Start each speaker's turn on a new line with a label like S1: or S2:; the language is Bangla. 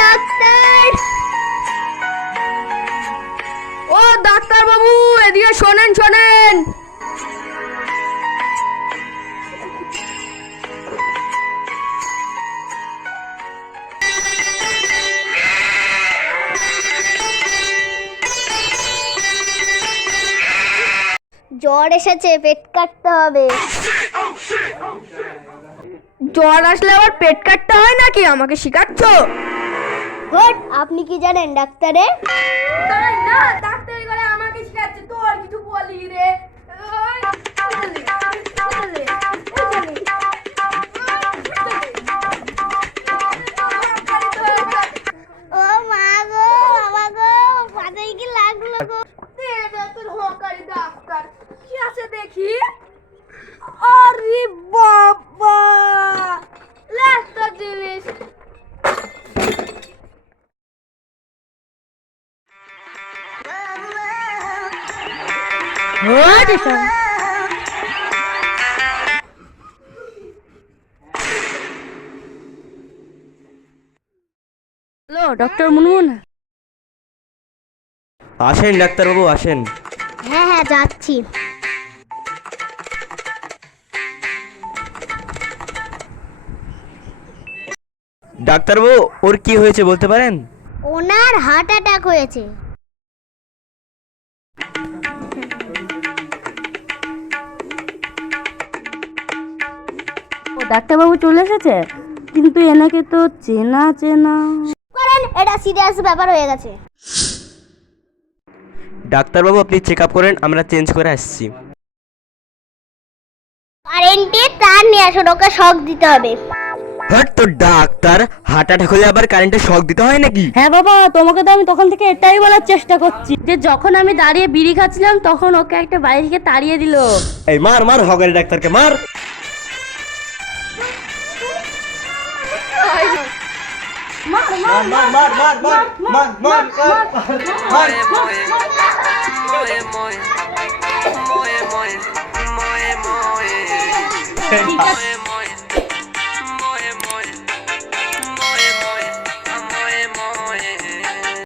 S1: ডাক্তার। ও ডাক্তার বাবু এদিকে শোনেন শোনেন। জ্বর এসেছে পেট কাটতে হবে।
S2: জ্বর আসলে আবার পেট কাটতে হয় নাকি? আমাকে শিখাচ্ছ?
S1: হট আপনি কি জানেন ডাক্তারে
S2: না ডাক্তারি করে আমাকে শিখাচ্ছে। তোর কিছু বলি রে।
S1: ও মা গো বাবা কি লাগল গো?
S2: তোর হকারি ডাক্তার। কি আছে দেখি? আরে বাবা! লাস্টার জিনিস হ্যালো ডক্টর মুনমুন
S3: আসেন ডাক্তারবাবু আসেন।
S1: হ্যাঁ হ্যাঁ যাচ্ছি।
S3: ডাক্তারবাবু ওর কি হয়েছে বলতে পারেন?
S1: ওনার হার্ট অ্যাটাক হয়েছে।
S4: ডাক্তারবাবু চলে এসেছে? কিন্তু এনাকে তো চেনা চেনা।
S1: করেন এটা সিরিয়াস ব্যাপার হয়ে গেছে।
S3: ডাক্তারবাবু আপনি চেক আপ করেন আমরা চেঞ্জ করে আসছি।
S1: কারেন্টে তার নিয়ে আসুন ওকে শক দিতে হবে।
S3: হট তো ডাক্তার হার্ট অ্যাটাক হলে আবার কারেন্টে শক দিতে হয় নাকি?
S4: হ্যাঁ বাবা তোমাকে তো আমি তখন থেকে এটাই বলার চেষ্টা করছি। যে যখন আমি দাঁড়িয়ে বিড়ি খাচ্ছিলাম তখন ওকে একটা বাড়ি থেকে তাড়িয়ে দিল।
S3: এই মার মার হকারি ডাক্তারকে মার।
S4: Moje, moje, moje, moje, moje.